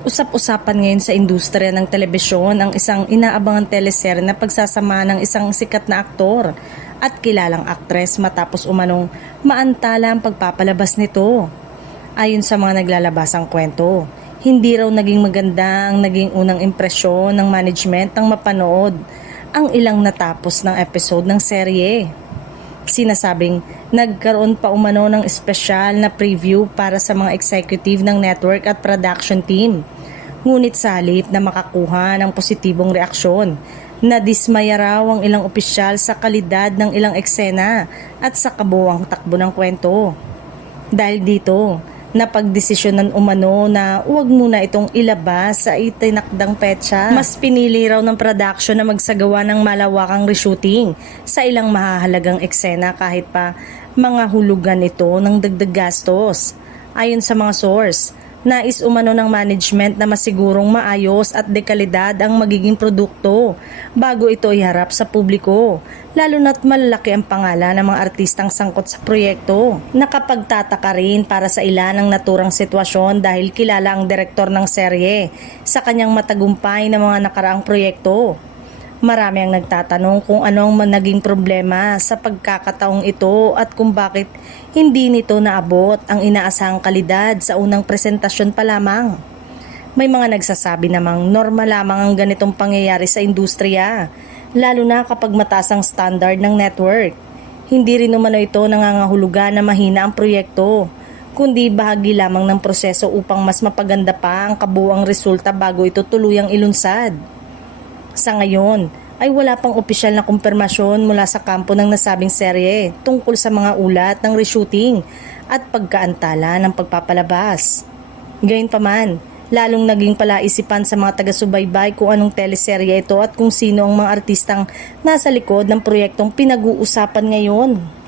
Usap-usapan ngayon sa industriya ng telebisyon ang isang inaabangang teleserye na pagsasama ng isang sikat na aktor at kilalang aktres matapos umanong maantala ang pagpapalabas nito. Ayon sa mga naglalabasang kwento, hindi raw naging maganda ang naging unang impresyon ng management nang mapanood ang ilang natapos ng episode ng serye. Sinasabing nagkaroon pa umano ng espesyal na preview para sa mga executive ng network at production team. Ngunit sa halip na makakuha ng positibong reaksyon, nadismaya raw ang ilang opisyal sa kalidad ng ilang eksena at sa kabuuang takbo ng kwento. Dahil dito, napagdesisyonan umano na huwag muna itong ilabas sa itinakdang petsa. Mas pinili raw ng production na magsagawa ng malawakang reshooting sa ilang mahahalagang eksena kahit pa mga hulugan ito ng dagdag gastos. Ayon sa mga source, nais umano ng management na masigurong maayos at dekalidad ang magiging produkto bago ito iharap sa publiko, lalo na't malalaki ang pangalan ng mga artistang sangkot sa proyekto. Nakapagtataka rin para sa ilan ang naturang sitwasyon dahil kilala ang direktor ng serye sa kanyang matagumpay na mga nakaraang proyekto. Marami ang nagtatanong kung anong naging problema sa pagkakataong ito at kung bakit hindi nito naabot ang inaasahang kalidad sa unang presentasyon pa lamang. May mga nagsasabi namang normal lamang ang ganitong pangyayari sa industriya, lalo na kapag mataas ang standard ng network. Hindi rin umano ito nangangahulugan na mahina ang proyekto, kundi bahagi lamang ng proseso upang mas mapaganda pa ang kabuuang resulta bago ito tuluyang ilunsad. Sa ngayon, ay wala pang opisyal na kumpirmasyon mula sa kampo ng nasabing serye tungkol sa mga ulat ng reshooting at pagkaantala ng pagpapalabas. Gayunpaman, lalong naging palaisipan sa mga taga-subaybay kung anong teleserye ito at kung sino ang mga artistang nasa likod ng proyektong pinag-uusapan ngayon.